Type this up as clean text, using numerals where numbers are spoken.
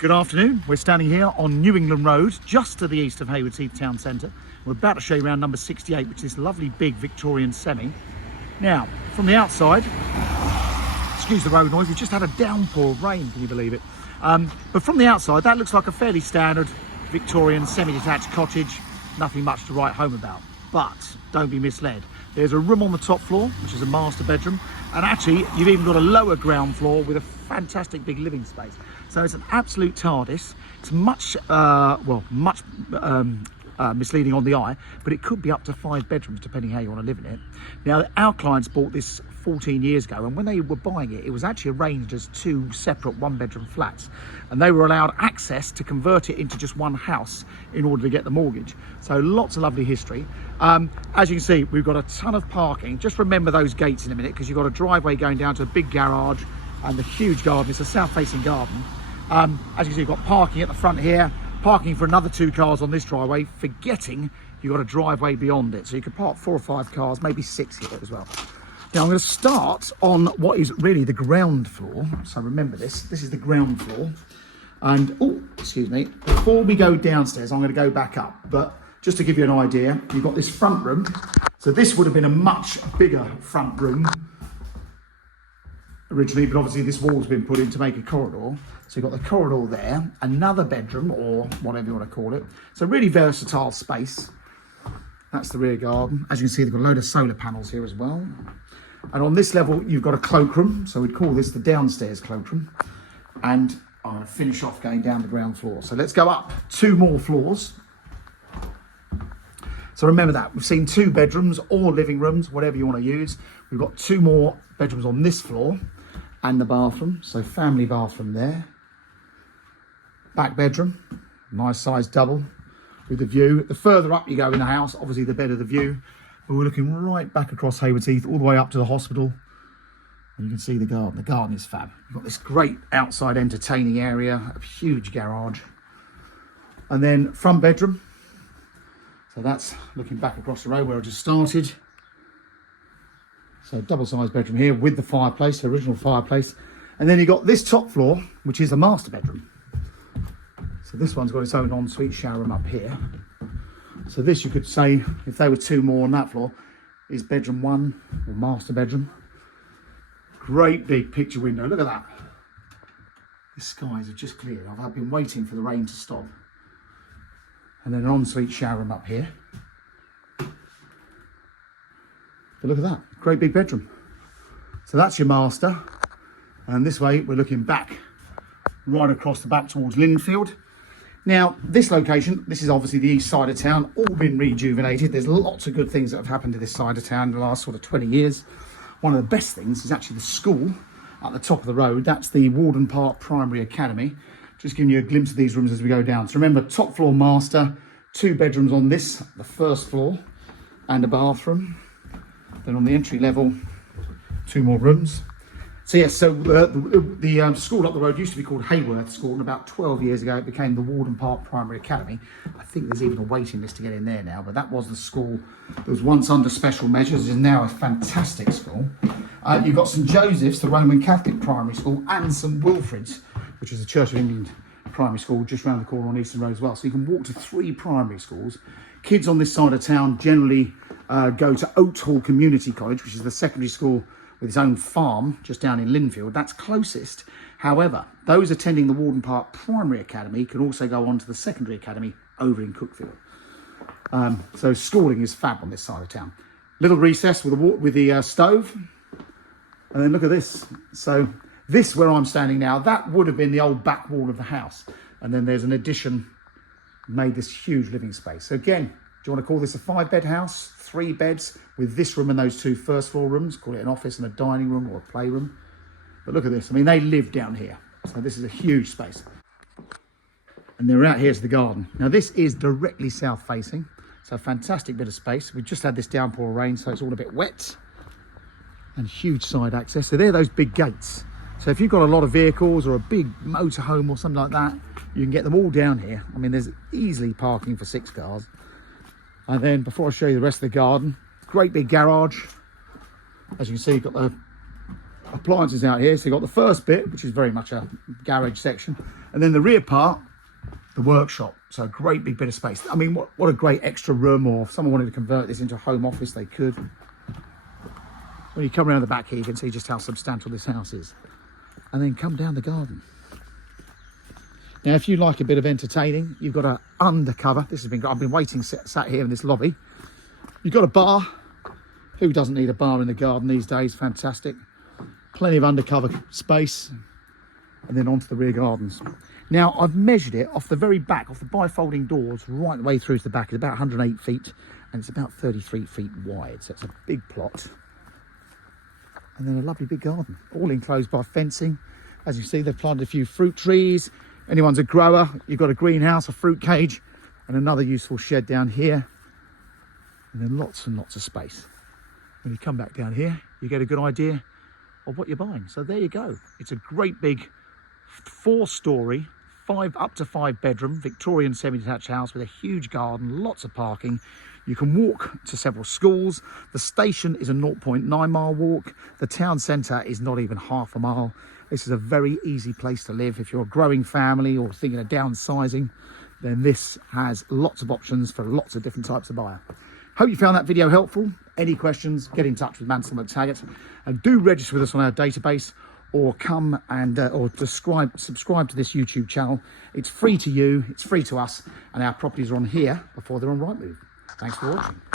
Good afternoon. We're standing here on New England Road, just to the east of Haywards Heath town centre. We're about to show you around number 68, which is this lovely big Victorian semi. Now, from the outside, excuse the road noise, we've just had a downpour of rain, can you believe it? But from the outside, that looks like a fairly standard Victorian semi-detached cottage, nothing much to write home about. But don't be misled. There's a room on the top floor, which is a master bedroom, and actually you've even got a lower ground floor with a fantastic big living space. So it's an absolute TARDIS. It's much misleading on the eye, but it could be up to 5 bedrooms depending how you want to live in it. Now, our clients bought this 14 years ago, and when they were buying it, it was actually arranged as 2 separate 1-bedroom flats, and they were allowed access to convert it into just one house in order to get the mortgage. So lots of lovely history. As you can see, we've got a ton of parking. Just remember those gates in a minute, because you've got a driveway going down to a big garage and the huge garden. It's a south-facing garden. As you can see, you've got parking at the front here, parking for another 2 cars on this driveway, forgetting you've got a driveway beyond it. So you could park 4 or 5 cars, maybe 6 here as well. Now I'm going to start on what is really the ground floor. So remember this is the ground floor. And, oh, excuse me, before we go downstairs, I'm going to go back up. But just to give you an idea, you've got this front room. So this would have been a much bigger front room originally, but obviously this wall's been put in to make a corridor. So you've got the corridor there, another bedroom, or whatever you want to call it. So really versatile space. That's the rear garden. As you can see, they've got a load of solar panels here as well. And on this level, you've got a cloakroom. So we'd call this the downstairs cloakroom. And I'm going to finish off going down the ground floor. So let's go up 2 more floors. So remember that, we've seen 2 bedrooms or living rooms, whatever you want to use. We've got 2 more bedrooms on this floor and the bathroom. So family bathroom there. Back bedroom, nice size double with a view. The further up you go in the house, obviously the better the view. But we're looking right back across Haywards Heath, all the way up to the hospital. And you can see the garden. The garden is fab. You've got this great outside entertaining area, a huge garage. And then front bedroom. So that's looking back across the road where I just started. So double-sized bedroom here with the fireplace, the original fireplace. And then you've got this top floor, which is a master bedroom. So this one's got its own ensuite shower room up here. So this, you could say, if there were 2 more on that floor, is bedroom 1 or master bedroom. Great big picture window, look at that. The skies have just cleared. I've been waiting for the rain to stop. And then an ensuite shower room up here. But look at that, great big bedroom. So that's your master. And this way, we're looking back, right across the back towards Linfield. Now, this location, this is obviously the east side of town, all been rejuvenated. There's lots of good things that have happened to this side of town in the last sort of 20 years. One of the best things is actually the school at the top of the road. That's the Warden Park Primary Academy. Just giving you a glimpse of these rooms as we go down. So remember, top floor master, 2 bedrooms on this, the first floor, and a bathroom. Then on the entry level, 2 more rooms. So yes, so the school up the road used to be called Haywards School, and about 12 years ago it became the Warden Park Primary Academy. I think there's even a waiting list to get in there now, but that was the school that was once under special measures, is now a fantastic school. You've got St Joseph's, the Roman Catholic Primary School, and St Wilfrid's, which is the Church of England primary school just round the corner on Eastern Road as well. So you can walk to 3 primary schools. Kids on this side of town generally go to Oates Hall Community College, which is the secondary school with its own farm just down in Linfield. That's closest. However, those attending the Warden Park Primary Academy can also go on to the secondary academy over in Cookfield. So schooling is fab on this side of town. Little recess with the stove. And then look at this. So this, where I'm standing now, that would have been the old back wall of the house. And then there's an addition, made this huge living space. So again, do you want to call this a 5-bed house? 3 beds with this room and those 2 first floor rooms. Call it an office and a dining room or a playroom. But look at this. I mean, they live down here. So this is a huge space. And then we're out here to the garden. Now this is directly south facing. So a fantastic bit of space. We've just had this downpour of rain, so it's all a bit wet. And huge side access. So there are those big gates. So if you've got a lot of vehicles or a big motorhome or something like that, you can get them all down here. I mean, there's easily parking for 6 cars. And then before I show you the rest of the garden, great big garage. As you can see, you've got a appliances out here. So you've got the first bit, which is very much a garage section, and then the rear part, the workshop. So a great big bit of space. I mean, what a great extra room, or if someone wanted to convert this into a home office, they could. When you come around the back here, you can see just how substantial this house is. And then come down the garden. Now, if you like a bit of entertaining, you've got an undercover. This has been, I've been waiting, sat here in this lobby. You've got a bar. Who doesn't need a bar in the garden these days? Fantastic. Plenty of undercover space. And then onto the rear gardens. Now, I've measured it off the very back, off the bifolding doors, right the way through to the back. It's about 108 feet, and it's about 33 feet wide. So it's a big plot. And then a lovely big garden, all enclosed by fencing. As you see, they've planted a few fruit trees. Anyone's a grower, you've got a greenhouse, a fruit cage, and another useful shed down here. And then lots and lots of space. When you come back down here, you get a good idea of what you're buying. So there you go. It's a great big 4-storey, up to 5 bedroom, Victorian semi-detached house with a huge garden, lots of parking. You can walk to several schools. The station is a 0.9 mile walk. The town centre is not even half a mile. This is a very easy place to live. If you're a growing family or thinking of downsizing, then this has lots of options for lots of different types of buyer. Hope you found that video helpful. Any questions, get in touch with Mansell McTaggart, and do register with us on our database, or come and or subscribe to this YouTube channel. It's free to you, it's free to us, and our properties are on here before they're on Rightmove. Thanks for watching.